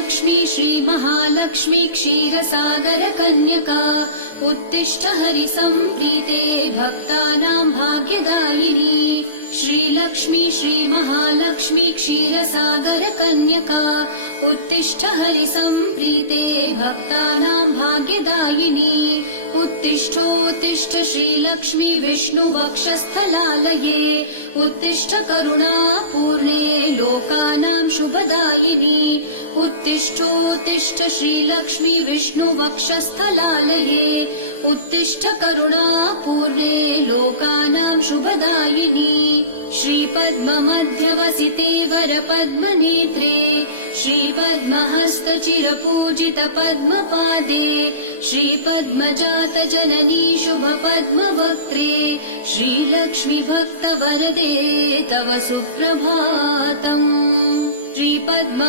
श्रीलक्ष्मी श्रीमहालक्ष्मी क्षीरसागरकन्यका उत्तिष्ठ हरिसम्प्रीते भक्तानां भाग्यदायिनी। श्रीलक्ष्मी श्रीमहालक्ष्मी क्षीरसागरकन्यका उत्तिष्ठ हरिसम्प्रीते भक्तानां भाग्यदायिनी। उत्तिष्ठोत्तिष्ठ श्रीलक्ष्मी विष्णुवक्षस्थलालये उत्तिष्ठ करुणापूर्णे लोकानां शुभदायिनी। उत्तिष्ठोत्तिष्ठ श्रीलक्ष्मी विष्णुवक्षस्थलालये उत्तिष्ठ करुणापूर्णे लोकानां शुभदायिनी। श्रीपद्ममध्यवसिते वरपद्मनेत्रे श्रीपद्महस्तचिरपूजितपद्मपादे श्रीपद्मजातजननी शुभपद्मवक्त्रे श्रीलक्ष्मी भक्तवरदे तव सुप्रभातम्। श्रीपद्म